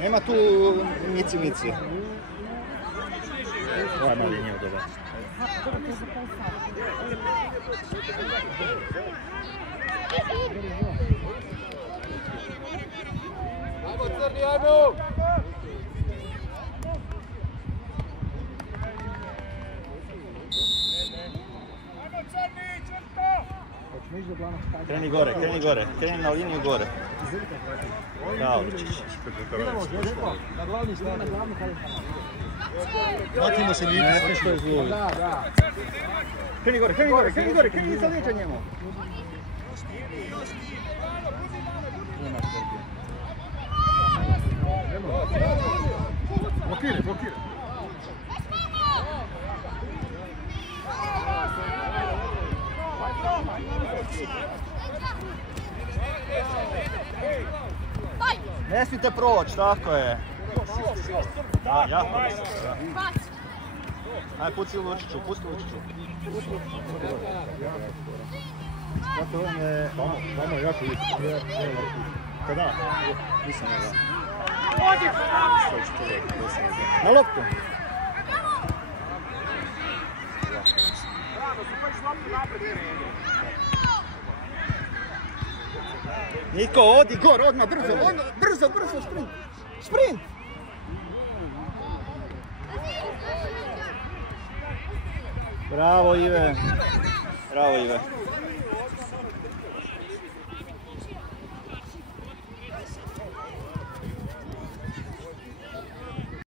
Nema tu mici. Ovo je mali nije dobar. Ajmo crni, ajmo! Kreni gore, kreni na liniju gore. Bravo, Ličić. Vratimo se njih. Ne što je zlo. Kreni gore, kreni iza lijeđa njemu. Blokiraj. Ne smijete proći, tako je. Da, jako mislim. Ajde, pusti Lučiću. Zato on je... Vamo je jako lijepo. Kada? Nisam je da. Na loptu. Niko, odi gor, odmah, brzo, sprint! Bravo Ive.